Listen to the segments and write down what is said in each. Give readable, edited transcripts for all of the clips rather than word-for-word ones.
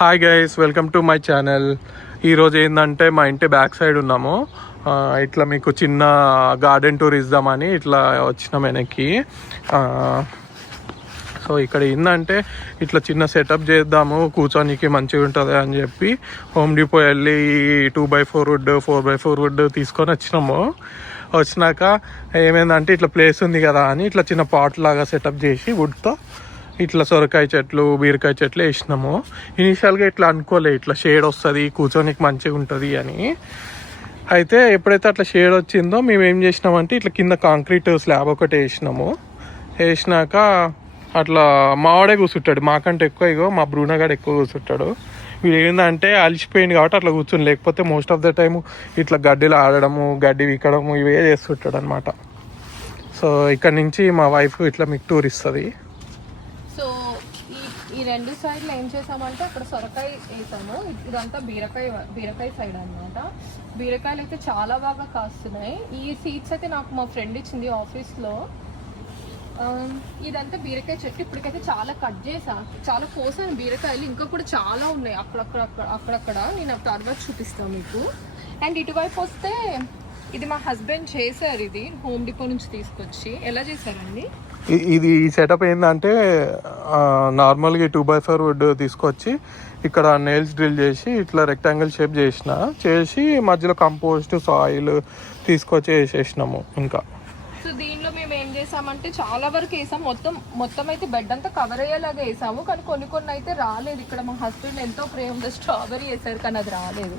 Hi guys, welcome to my channel. ఈరోజు ఏంటంటే మా ఇంటి బ్యాక్ సైడ్ ఉన్నాము. ఇట్లా మీకు చిన్న గార్డెన్ టూర్ ఇద్దామని ఇట్లా వచ్చినాం వెనక్కి. సో ఇక్కడ ఏంటంటే ఇట్లా చిన్న సెటప్ చేద్దాము, కూర్చోనికి మంచిగా ఉంటుంది అని చెప్పి హోమ్ డిపో వెళ్ళి 2x4 వుడ్ 4x4 వుడ్ తీసుకొని వచ్చినాక ఏమైందంటే ఇట్లా ప్లేస్ ఉంది కదా అని ఇట్లా చిన్న పాట్ లాగా సెటప్ చేసి వుడ్తో ఇట్లా సొరకాయ చెట్లు, బీరకాయ చెట్లు వేసినాము. ఇనీషియల్గా ఇట్లా అనుకోలే ఇట్లా షేడ్ వస్తుంది, కూర్చోనికి మంచిగా ఉంటుంది అని. అయితే ఎప్పుడైతే అట్లా షేడ్ వచ్చిందో మేము ఏం చేసినామంటే ఇట్లా కింద కాంక్రీట్ స్లాబ్ ఒకటి వేసినాక అట్లా మావాడే కూర్చుంటాడు. మాకంటే ఎక్కువ ఇగో మా బ్రూనగాడు ఎక్కువ కూర్చుంటాడు. వీడు ఏంటంటే అలిసిపోయింది కాబట్టి అట్లా కూర్చొని, లేకపోతే మోస్ట్ ఆఫ్ ద టైము ఇట్లా గడ్డిలో ఆడడము, గడ్డి వీకడము ఇవే చేస్తుంటాడు అనమాట. సో ఇక్కడ నుంచి మా వైఫ్ ఇట్లా మీకు టూర్ ఇస్తుంది. ఈ రెండు సైడ్లు ఏం చేసామంటే అక్కడ సొరకాయ వేసాము, ఇదంతా బీరకాయ సైడ్ అనమాట. బీరకాయలు అయితే చాలా బాగా కాస్తున్నాయి. ఈ సీడ్స్ అయితే నాకు మా ఫ్రెండ్ ఇచ్చింది ఆఫీస్లో. ఇదంతా బీరకాయ చెట్టు. ఇప్పటికైతే చాలా కట్ చేసా, చాలా కోసాను బీరకాయలు. ఇంకా కూడా చాలా ఉన్నాయి అక్కడక్కడ. నేను తర్వాత చూపిస్తాను మీకు. అండ్ ఇటువైపు వస్తే ఇది మా హస్బెండ్ చేశారు, ఇది హోమ్ డిపో నుంచి తీసుకొచ్చి. ఎలా చేశారండి ఇది? ఈ సెటప్ ఏంటంటే నార్మల్గా 2x4 వుడ్ తీసుకొచ్చి ఇక్కడ నెయిల్స్ డ్రిల్ చేసి ఇట్లా రెక్టాంగిల్ షేప్ చేసి మధ్యలో కంపోస్ట్ సాయిల్ తీసుకొచ్చి వేసేసినాము. ఇంకా సో దీనిలో మేము ఏం చేసామంటే చాలా వరకు వేసాము. మొత్తం అయితే బెడ్ అంతా కవర్ అయ్యేలాగా వేసాము, కానీ కొన్ని అయితే రాలేదు. ఇక్కడ మా హస్బెండ్ ఎంతో ప్రేమగా స్ట్రాబెరీ వేసారు, కానీ అది రాలేదు.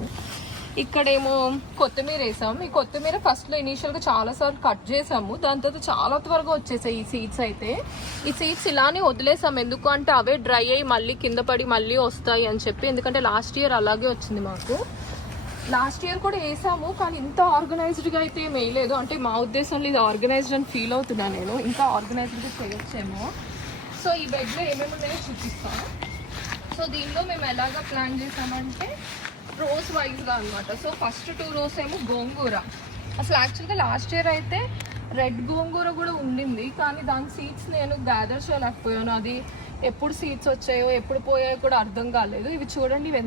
ఇక్కడేమో కొత్తిమీర వేసాము. ఈ కొత్తిమీర ఫస్ట్లో ఇనీషియల్గా చాలాసార్లు కట్ చేసాము, దాని తర్వాత చాలా త్వరగా వచ్చేసాయి ఈ సీడ్స్ అయితే. ఈ సీడ్స్ ఇలానే వదిలేసాము, ఎందుకు అంటే అవే డ్రై అయ్యి మళ్ళీ కింద పడి మళ్ళీ వస్తాయి అని చెప్పి. ఎందుకంటే లాస్ట్ ఇయర్ అలాగే వచ్చింది మాకు. లాస్ట్ ఇయర్ కూడా వేసాము, కానీ ఇంత ఆర్గనైజ్డ్గా అయితే ఏం వేయలేదు. అంటే మా ఉద్దేశంలో ఇది ఆర్గనైజ్డ్ అని ఫీల్ అవుతున్నాను నేను, ఇంకా ఆర్గనైజ్డ్గా చేయొచ్చేమో. సో ఈ బెడ్లో ఏమేమి ఉన్నాయో చూపిస్తాను. సో దీనిలో మేము ఎలాగా ప్లాన్ చేసామంటే రోస్ వైజ్గా అనమాట. సో ఫస్ట్ 2 rows ఏమో గోంగూర. అసలు యాక్చువల్గా లాస్ట్ ఇయర్ అయితే రెడ్ గోంగూర కూడా ఉండింది, కానీ దాని సీడ్స్ నేను గ్యాదర్ చేయలేకపోయాను. అది ఎప్పుడు సీడ్స్ వచ్చాయో ఎప్పుడు పోయాయో కూడా అర్థం కాలేదు. ఇవి చూడండి, ఇవి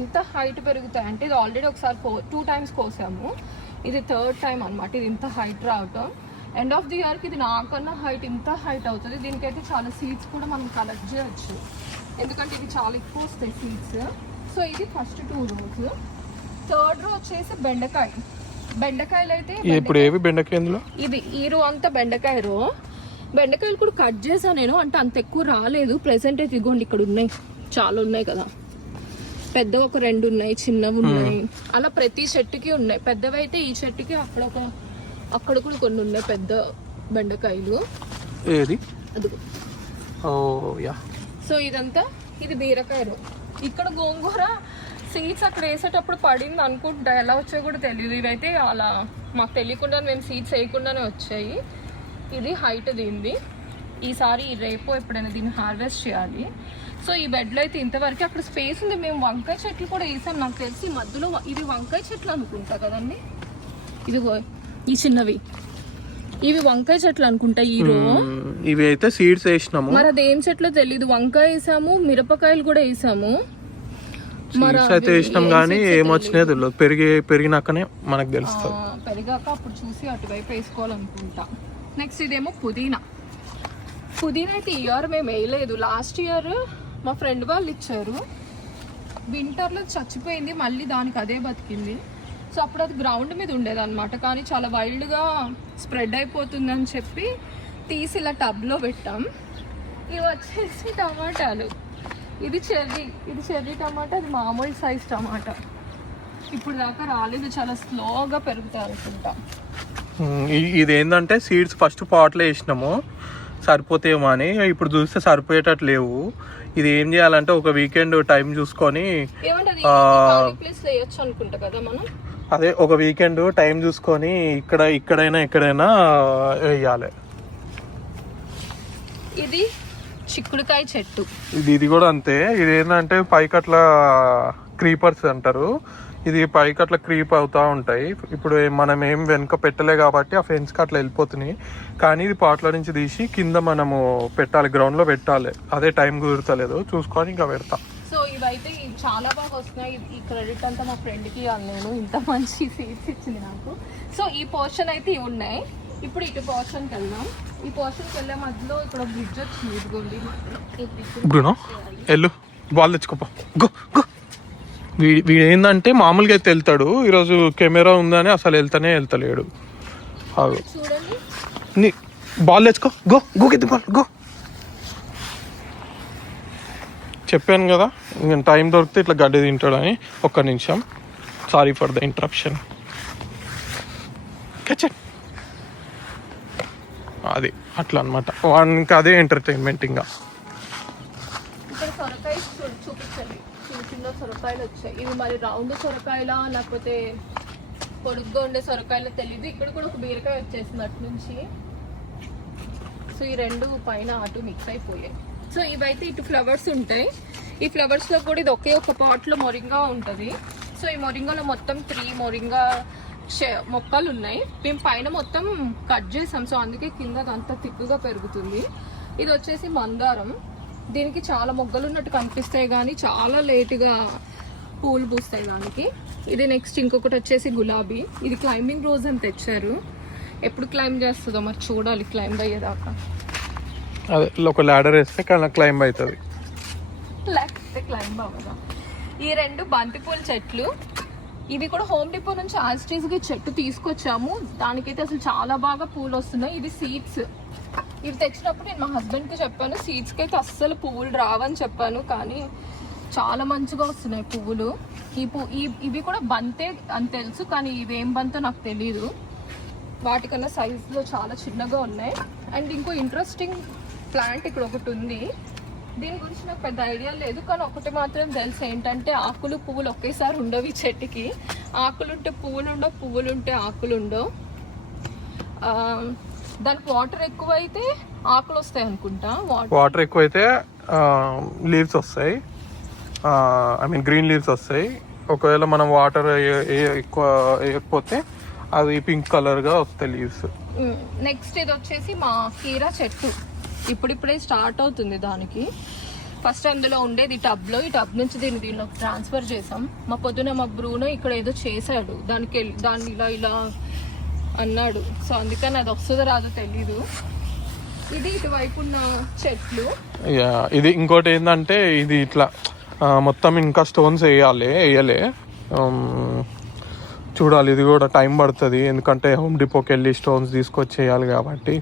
ఎంత హైట్ పెరుగుతాయి అంటే, ఇది ఆల్రెడీ ఒకసారి 2 times కోసాము, ఇది 3rd time అనమాట ఇది ఇంత హైట్ రావటం. ఎండ్ ఆఫ్ ది ఇయర్కి ఇది నాకన్నా హైట్ ఇంత హైట్ అవుతుంది. దీనికైతే చాలా సీడ్స్ కూడా మనం కలెక్ట్ చేయొచ్చు, ఎందుకంటే ఇవి చాలా ఎక్కువ వస్తాయి సీడ్స్. సో ఇది ఫస్ట్ 2 rows. 3rd row వచ్చేసి బెండకాయలు అయితే ఇప్పుడు ఏవి బెండకాయలు, ఇది ఈ రో అంతా బెండకాయ రో. బెండకాయలు కూడా కట్ చేశాను నేను, అంటే అంత ఎక్కువ రాలేదు. ప్రెసెంట్ అయితే ఇగోండి ఇక్కడ ఉన్నాయి, చాలా ఉన్నాయి కదా. పెద్దవి ఒక 2 ఉన్నాయి, చిన్నవి ఉన్నాయి. అలా ప్రతి చెట్టుకి ఉన్నాయి. పెద్దవి అయితే ఈ చెట్టుకి అక్కడ కూడా కొన్ని ఉన్నాయి పెద్ద బెండకాయలు. ఏది? సో ఇది బీరకాయ రో. ఇక్కడ గోంగూర సీడ్స్ అక్కడ వేసేటప్పుడు పడింది అనుకుంటా, ఎలా వచ్చాయో కూడా తెలియదు. ఇవైతే అలా మాకు తెలియకుండా మేము సీడ్స్ వేయకుండానే వచ్చాయి. ఇది హైట్ దీనిది. ఈసారి రేపు ఎప్పుడైనా దీన్ని హార్వెస్ట్ చేయాలి. సో ఈ బెడ్లో అయితే ఇంతవరకు అక్కడ స్పేస్ ఉంది. మేము వంకాయ చెట్లు కూడా వేసాం, నాకు తెలిసి మధ్యలో ఇది వంకాయ చెట్లు అనుకుంటా కదండి. ఇదిగో ఈ చిన్నవి, ఇవి వంకాయ చెట్లు అనుకుంటా. ఇవి అయితే సీడ్స్ వేసినాము, మరి అది ఏం చెట్లో తెలీదు. వంకాయ వేసాము, మిరపకాయలు కూడా వేసాము. అయితే వేసినాం కానీ ఏమొచ్చినాయో తెలియదు. పెరిగినాకనే మనకు తెలుస్తుంది. పెరిగాక అప్పుడు చూసి అటువైపు వేసుకోవాలనుకుంటా. నెక్స్ట్ ఇదేమో పుదీనా అయితే ఈ ఇయర్ మేము వేయలేదు. లాస్ట్ ఇయర్ మా ఫ్రెండ్ వాళ్ళు ఇచ్చారు, వింటర్లో చచ్చిపోయింది, మళ్ళీ దానికి అదే బతికింది. సో అప్పుడు అది గ్రౌండ్ మీద ఉండేదన్నమాట, కానీ చాలా వైల్డ్గా స్ప్రెడ్ అయిపోతుందని చెప్పి తీసి ఇలా టబ్లో పెట్టాం. ఇవి వచ్చేసి టమాటాలు. ఇది చెర్రీ టమాటా, అది మామూలు సైజ్ టమాటా. ఇప్పుడు దాకా రాలేదు, చాలా స్లోగా పెరుగుతాయి అనుకుంటా. ఇది ఏంటంటే సీడ్స్ ఫస్ట్ పాట్లో వేసినాము, సరిపోతాయేమో అని. ఇప్పుడు చూస్తే సరిపోయేటట్టు లేవు. ఇది ఏం చేయాలంటే ఒక వీకెండ్ టైం చూసుకొని, అదే ఒక వీకెండ్ టైం చూసుకొని ఎక్కడైనా వేయాలి. ఇది చిక్కుడుకాయ చెట్టు. ఇది కూడా అంతే. ఇది ఏంటంటే పైకి అట్లా క్రీపర్స్ అంటారు. ఇది పైకి అట్లా క్రీప్ అవుతూ ఉంటాయి. ఇప్పుడు మనం ఏం వెనుక పెట్టలే కాబట్టి ఆ ఫెన్స్కి అట్లా వెళ్ళిపోతున్నాయి. కానీ ఇది పాటల నుంచి తీసి కింద మనము పెట్టాలి, గ్రౌండ్లో పెట్టాలి. అదే టైం కుదురుతలేదు, చూసుకొని ఇంకా పెడతా. సో ఇవైతే చాలా బాగా వస్తున్నాయి. ఈ క్రెడిట్ అంతా మా ఫ్రెండ్కి ఇవ్వాలి, నేను ఇంత మంచి సీట్స్ ఇచ్చింది నాకు. సో ఈ పోర్షన్ అయితే ఇవి ఉన్నాయి. ఇప్పుడు ఇటు పోర్షన్కి వెళ్దాం. ఈ పోర్షన్కి వెళ్ళే మధ్యలో ఇక్కడ బ్రిడ్జ్ వచ్చింది, ఇదిగోండి. బ్రూనో ఎల్లు బాల్ తెచ్చుకోపో, గో గో. వీడు ఏంటంటే మామూలుగా అయితే వెళ్తాడు, ఈరోజు కెమెరా ఉందని అసలు వెళ్తలేడు. చూడండి, నీ బాల్ తెచ్చుకో, go go get the ball go. చెప్పాను కదా నేను టైం దొరికితే ఇట్లా గడ్డి తింటాడని. ఒక్క నిమిషం, సారీ ఫర్ ద ఇంటరప్షన్. అది అట్లా అనమాట, వానికి అదే ఎంటర్టైన్మెంట్. ఇంకా ఇక్కడ సొరకాయ చూపించండి, చిన్న చిన్న సొరకాయలు వచ్చాయి. ఇవి మరి రౌండ్ సొరకాయలా లేకపోతే పొడుగ్గా ఉండే సొరకాయలు తెలీదు. ఇక్కడ కూడా ఒక బీరకాయ వచ్చేసింది అటు నుంచి. సో ఈ రెండు పైన అటు మిక్స్ అయిపోయాయి. సో ఇవైతే ఇటు ఫ్లవర్స్ ఉంటాయి. ఈ ఫ్లవర్స్లో కూడా ఇది ఒకే ఒక పాట్లో మొరింగా ఉంటుంది. సో ఈ మొరింగాలో మొత్తం 3 మొరింగా మొక్కలు ఉన్నాయి. మేము పైన మొత్తం కట్ చేసాం, సో అందుకే కింద అంతా తిక్కుగా పెరుగుతుంది. ఇది వచ్చేసి మందారం. దీనికి చాలా మొగ్గలు ఉన్నట్టు కనిపిస్తాయి కానీ చాలా లేటుగా పూలు పూస్తాయి దానికి. ఇది నెక్స్ట్ ఇంకొకటి వచ్చేసి గులాబీ. ఇది క్లైంబింగ్ రోజ్ అని తెచ్చారు. ఎప్పుడు క్లైంబ్ చేస్తుందో మరి చూడాలి, క్లైంబ్ అయ్యేదాకా. అదే ఒక ల్యాడర్ వేస్తే క్లైంబ్ అవుతుంది, లేకపోతే క్లైంబ్ అవ్వదా. ఈ రెండు బంతిపూల చెట్లు. ఇవి కూడా హోమ్ డిపో నుంచి ఆస్ట్రీస్గా చెట్టు తీసుకొచ్చాము. దానికైతే అసలు చాలా బాగా పూలు వస్తున్నాయి. ఇది సీడ్స్. ఇవి తెచ్చినప్పుడు నేను మా హస్బెండ్కి చెప్పాను, సీడ్స్కి అయితే అస్సలు పువ్వులు రావని చెప్పాను, కానీ చాలా మంచిగా వస్తున్నాయి పువ్వులు. ఇవి కూడా బంతే అని తెలుసు, కానీ ఇవేం బంతో నాకు తెలీదు. వాటికన్నా సైజులో చాలా చిన్నగా ఉన్నాయి. అండ్ ఇంకో ఇంట్రెస్టింగ్ ప్లాంట్ ఇక్కడ ఒకటి ఉంది. దీని గురించి నాకు పెద్ద ఐడియా లేదు, కానీ ఒకటి మాత్రం తెలుసు, ఏంటంటే ఆకులు పువ్వులు ఒకేసారి ఉండవు ఈ చెట్టుకి. ఆకులుంటే పువ్వులు ఉండవు, పువ్వులుంటే ఆకులు ఉండవు. దానికి వాటర్ ఎక్కువైతే ఆకులు వస్తాయి అనుకుంటా. వాటర్ ఎక్కువైతే లీవ్స్ వస్తాయి, ఐ మీన్ గ్రీన్ లీవ్స్ వస్తాయి. ఒకవేళ మనం వాటర్ ఎక్కువ వేయకపోతే అది పింక్ కలర్గా వస్తాయి లీవ్స్. నెక్స్ట్ ఇది వచ్చేసి మా కీరా చెట్టు. ఇప్పుడిప్పుడే స్టార్ట్ అవుతుంది దానికి. ఫస్ట్ అందులో ఉండేది టబ్లో, ఈ టబ్ నుంచి దీనిలోకి ట్రాన్స్ఫర్ చేసాం. మా పొద్దున మా బ్రూనో ఇక్కడ ఏదో చేశాడు, దాన్ని ఇలా అన్నాడు. సో అందుకని అది వస్తుందో రాదో తెలీదు. ఇది ఇటువైపు ఉన్న చెట్లు. ఇది ఇంకోటి ఏంటంటే ఇది ఇట్లా మొత్తం ఇంకా స్టోన్స్ వేయలే, చూడాలి. ఇది కూడా టైం పడుతుంది, ఎందుకంటే హోమ్ డిపోకి వెళ్ళి స్టోన్స్ తీసుకొచ్చి వేయాలి కాబట్టి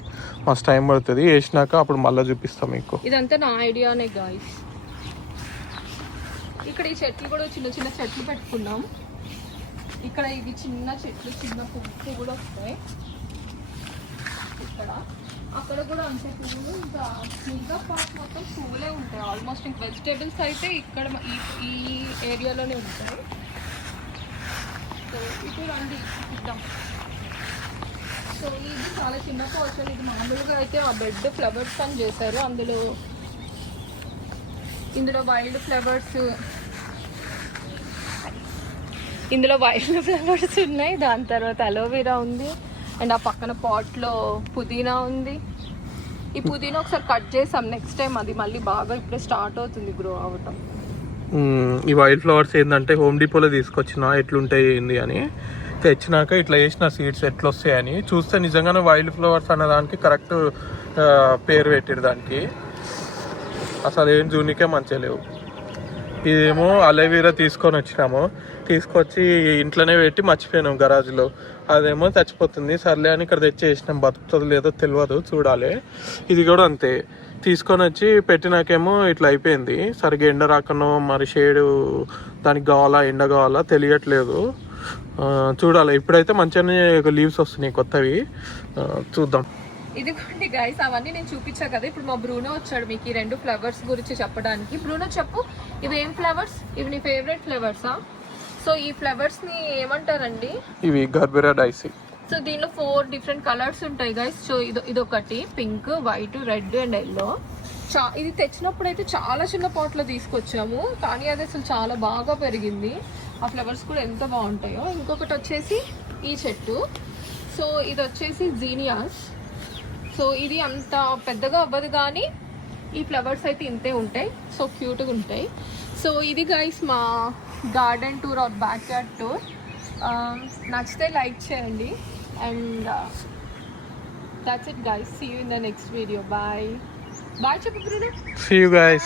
మస్తు టైం పడుతుంది. వేసినాక అప్పుడు మళ్ళీ చూపిస్తాం మీకు. ఇదంతా నా ఐడియానే గాయ్స్. ఇక్కడ ఈ చెట్లు కూడా చిన్న చిన్న చెట్లు పెట్టుకున్నాం. ఇక్కడ ఇవి చిన్న చెట్లు, చిన్న పువ్వులు వస్తాయి. ఇక్కడ అక్కడ కూడా అంతే పువ్వులు. ఇంకా పార్ట్ మొత్తం పువ్వులే ఉంటాయి ఆల్మోస్ట్. ఇంక వెజిటేబుల్స్ అయితే ఇక్కడ ఈ ఏరియాలోనే ఉంటాయి. సో ఇప్పుడు రండి ఇద్దాం. సో ఇది చాలా చిన్న పోర్షన్. ఇది మామూలుగా అయితే ఆ బెడ్ ఫ్లవర్స్ అని చేశారు. ఇందులో వైల్డ్ ఫ్లవర్స్ ఉన్నాయి. దాని తర్వాత అలోవెరా ఉంది. అండ్ ఆ పక్కన పాట్లో పుదీనా ఉంది. ఈ పుదీనా ఒకసారి కట్ చేసాం, నెక్స్ట్ టైం అది మళ్ళీ బాగా ఇప్పుడే స్టార్ట్ అవుతుంది గ్రో అవ్వటం. ఈ వైల్డ్ ఫ్లవర్స్ ఏంటంటే హోమ్ డిపోలో తీసుకొచ్చిన ఎట్లుంటాయి ఏంది అని తెచ్చినాక ఇట్లా వేసిన సీడ్స్ ఎట్లా వస్తాయని చూస్తే నిజంగానే వైల్డ్ ఫ్లవర్స్ అనే దానికి కరెక్ట్ పేరు పెట్టారు దానికి. అసలు ఏం జూనికే మంచిగా లేవు. ఇదేమో అలోవెరా తీసుకొచ్చి ఇంట్లోనే పెట్టి మర్చిపోయినాం గరాజ్లో. అదేమో చచ్చిపోతుంది, సర్లే అని ఇక్కడ తెచ్చి వేసినాం. బతుకుతుంది లేదో తెలియదు, చూడాలి. ఇది కూడా అంతే, తీసుకొని వచ్చి పెట్టినాకేమో ఇట్లా అయిపోయింది. సరిగ్గా ఎండ రాకనో మరి షేడు దానికి కావాలా ఎండ కావాలా తెలియట్లేదు. చూడాలి. ఇప్పుడైతే మంచిగానే లీవ్స్ వస్తున్నాయి కొత్తవి, చూద్దాం. ఇదిగోండి గైస్, అవన్నీ నేను చూపించా కదా. ఇప్పుడు మా బ్రూనో వచ్చాడు మీకు ఈ రెండు ఫ్లవర్స్ గురించి చెప్పడానికి. బ్రూనో చెప్పు, ఇవి ఏం ఫ్లవర్స్? ఇవి నీ ఫేవరెట్ ఫ్లవర్సా? సో ఈ ఫ్లవర్స్ ని ఏమంటారండి? ఇవి గర్బెరా డైసీ. సో దీనిలో 4 డిఫరెంట్ కలర్స్ ఉంటాయి గైస్. సో ఇదొకటి pink, white, red and yellow. ఇది తెచ్చినప్పుడు అయితే చాలా చిన్న పాట్లో తీసుకొచ్చాము, కానీ అది అసలు చాలా బాగా పెరిగింది. ఆ ఫ్లవర్స్ కూడా ఎంత బాగుంటాయో. ఇంకొకటి వచ్చేసి ఈ చెట్టు. సో ఇది వచ్చేసి జీనియాస్. సో ఇది అంత పెద్దగా అవ్వదు కానీ ఈ ఫ్లవర్స్ అయితే ఇంతే ఉంటాయి. సో క్యూట్గా ఉంటాయి. సో ఇది గైస్ మా garden tour or backyard tour. నచ్చితే లైక్ చేయండి and that's it guys, see you in the next video. Bye చెప్పు బ్రూనో. See you guys.